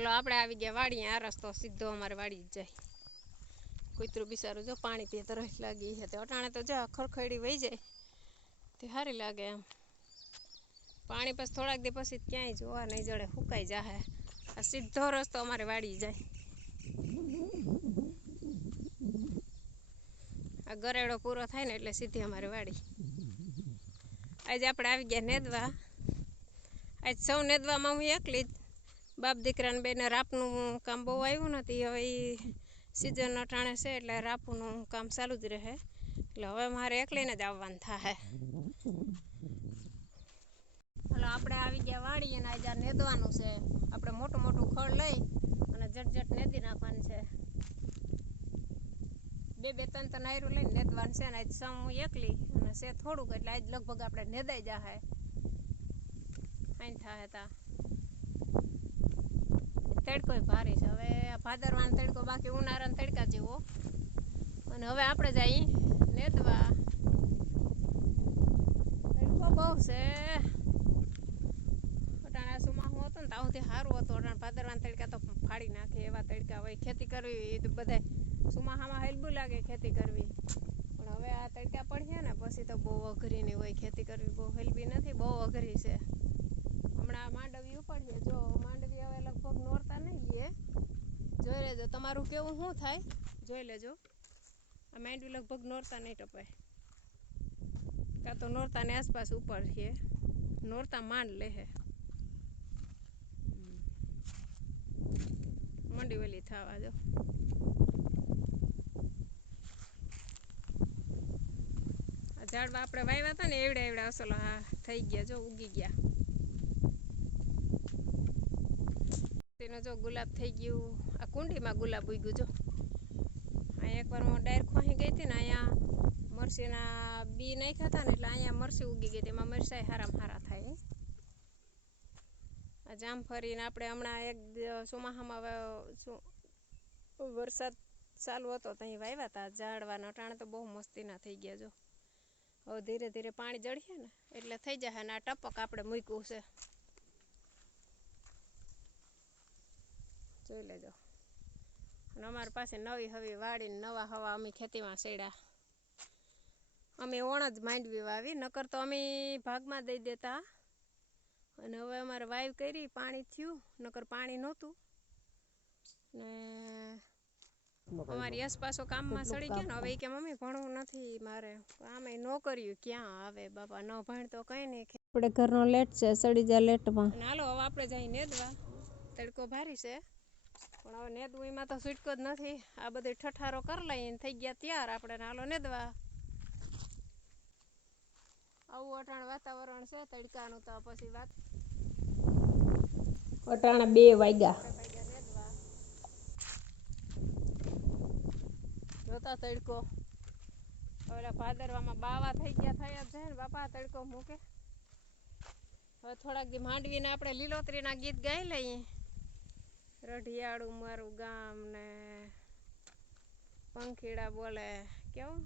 હાલો, આપણે આવી ગયા વાડીએ. આ રસ્તો સીધો અમારે વાડી જ જાય. કૂતરું બિચારું જો પાણી પીએ તો રસ લાગી છે. તે અટાણે તો જો ખરખડી વહી જાય. તે સારી લાગે એમ. પાણી પછી થોડાક દી પછી ક્યાંય જોવા નહીં જડે સુકાઈ જાહે. આ સીધો રસ્તો અમારે વાડી જાય. આ ગરેડો પૂરો થાય ને એટલે સીધી અમારે વાડી. આજે આપણે આવી ગયા નેદવા. આજ સૌ નેદવામાં હું એકલી જ. બાપ દીકરાને બેને રાપનું કામ બહુ આવ્યું નથી. હવે એ સિઝન અટાણે છે એટલે રાપનું કામ ચાલુ જ રહે. એટલે હવે મારે એકલીને જ આવવાનું થાય હાલો, આપણે આવી ગયા વાળી અને આજે નેદવાનું છે. આપણે મોટું મોટું ખડ લઈ અને જટ નેદી નાખવાનું છે. બે બે ત્રણ ત્રણ આયરું લઈને નેદવાનું છે અને આજ સમ હું એકલી અને છે થોડુંક એટલે આજ લગભગ આપણે નેદાઈ જાય આઈ થાય તા. તડકો ભારે છે. હવે ભાદરવાનો તડકો બાકી ઉનાળાનો તડકા જેવો. અને હવે આપણે જઈ નેતવા તડકો બહુ છે. ને સારું હતું. ફાડી નાખે એવા તડકા હોય. ખેતી કરવી તો બધા સુમાહામાં હેલબું લાગે ખેતી કરવી. પણ હવે આ તડકા પડશે ને પછી તો બહુ અઘરી નહીં હોય. ખેતી કરવી બહુ હેલબી નથી, બહુ અઘરી છે. હમણાં માંડવી ઉપાડીએ જો માંડવી હવે લગભગ નહીં લે જોઈ લેજો, તમારું કેવું, શું થાય? જોઈ લેજો. આ માંડવી લગભગ નોરતા નહીં ટપાય. કાં તો નોરતાની આસપાસ ઉપર છે. નોરતા માંડ લે હે. મંડી વેલી થવા જો ઝાડવા આપણે વાવ્યા હતા ને, એવડા એવડા અસલ હા થઈ ગયા, જો ઉગી ગયા. તેનો જો ગુલાબ થઈ ગયું, આ કુંડીમાં ગુલાબ ઉગ્યું જો. અહીંયા એકવાર હું ડાયર ખોહી ગઈ હતી ને અહીંયા મરસીના બી નાખ્યા હતા ને એટલે અહીંયા મરસી ઉગી ગઈ હતી. એમાં મરસાઈ હારામ હારા થાય આ જામફળીને આપણે હમણાં એક ચોમાસામાં વરસાદ ચાલુ હતો ત્યાં વાવ્યા હતા ઝાડવાના અટાણે તો બહુ મસ્તીના થઈ ગયા જો. હવે ધીરે ધીરે પાણી જળીએ ને એટલે થઈ જશે ને આ ટપક આપણે મૂક્યું છે. જોઈ લેજો. અને અમારી પાસે નવી હવી વાડીને નવા હવા અમે ખેતીમાં સેડ્યા. અમે ઓણ જ માંડવી વાવી નકર તો અમે ભાગમાં દઈ દેતા. અને હવે અમારે વાઈવ કરી પાણી થયું નકર પાણી નહોતું. ને અમારી આસપાસો કામમાં સડી ગયા ને હવે કે મમ્મી ભણવું નથી મારે આમે ન કર્યું ક્યાં આવે બાપા ન ભણ તો કઈ નહીં. આપણે ઘરનો લેટ છે સડી જાય લેટમાં. હાલો હવે આપણે જઈ નેદવા. તડકો ભારી છે. પણ હવે નેદવું એમાં તો છૂટકો જ નથી. આ બધી ઠઠારો કરી લઈને થઈ ગયા ત્યાર. આપણે નાલો નેદવા. આવું અટાણ વાતાવરણ છે તડકાનું તો પછી વાત. અટાણા બે વાગ્યા. જોતા તડકો. ઓલા ભાદરવામાં બાવા થઈ ગયા થયા છે ને. બાપા તડકો મૂકે. હવે થોડાક દી માંડવીને આપણે લીલોતરીના ગીત ગાઈ લઈએ. રઢિયાળું મારું ગામ ને પંખીડા બોલે કેવું?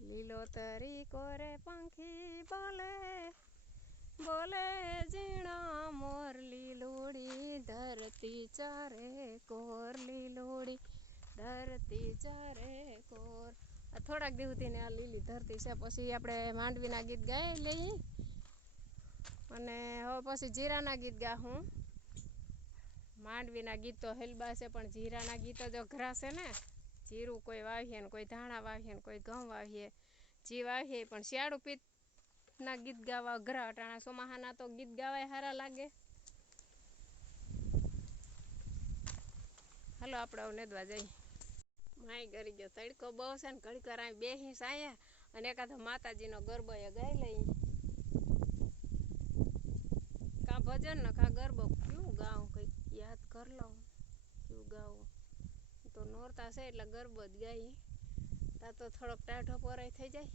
લીલોતરી કોરે પંખી બોલે બોલે ઝીણા મોર લીલોડી, ધરતી ચારે કોર લીલોડી, ધરતી ચારે કોર. થોડાક દિવસથી ને આ લીલી ધરતી છે, પછી આપણે માંડવીના ગીત ગાઈ લઈએ. અને હવે પછી જીરાના ગીત ગાહું. માંડવીના ગીત તો હેલબા છે, પણ જીરાના ગીતો જો ઘરા છે ને, જીરું કોઈ વાવીએ ને કોઈ ધાણા વાવીએ ને કોઈ ઘઉં વાવીએ, જી વાવીએ પણ શિયાળું પિત્ત ના ગીત ગાવા અઘરા અટાણા સોમાહાના તો ગીત ગાવાય સારા લાગે. હાલો, આપણે નેદવા જઈએ. માય ગરી ગયો તડકો બહુ છે ને, ઘડીક વાર બે હિંસ આવ્યા અને એકાદો માતાજીનો ગરબો એ ગાઈ લઈ. કા ભજન ને કા ગરબો કયું ગાઉં કંઈક યાદ કર લઉં, કયું ગાવું. તો નોરતા છે એટલે ગરબો જ ગાઈ તા તો થોડોક ટાઢો પોરાય થઈ જાય.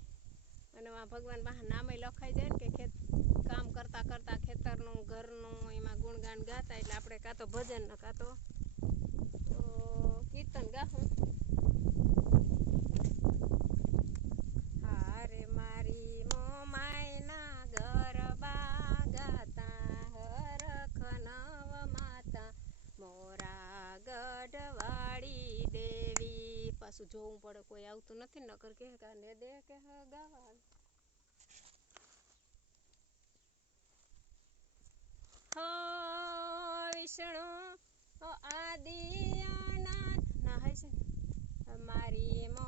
અને વા ભગવાન પાસે નામે લખાઈ જાય ને કે ખેત, કામ કરતા કરતા ખેતરનું, ઘરનું, એમાં ગુણગાન ગાતા એટલે આપણે કાં તો ભજન ને કાં તો કીર્તન ગાહું. પાછું જોવું પડે, કોઈ આવતું નથી, નકર કે ગાને દે કે ગાવા વિષ્ણુ આદિ અનાથ ના છે. મારી મો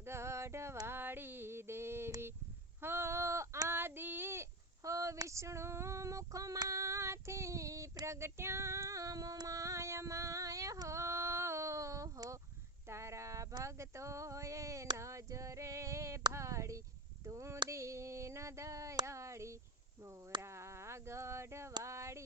ગઢવાળી દેવી. હો આદિ, હો વિષ્ણુ મુખમાંથી પ્રગટ્યામ માય માય હો હો. તારા ભક્તોએ નજરે ભાડી તું દીન દયાળી. મોરા ગઢવાળી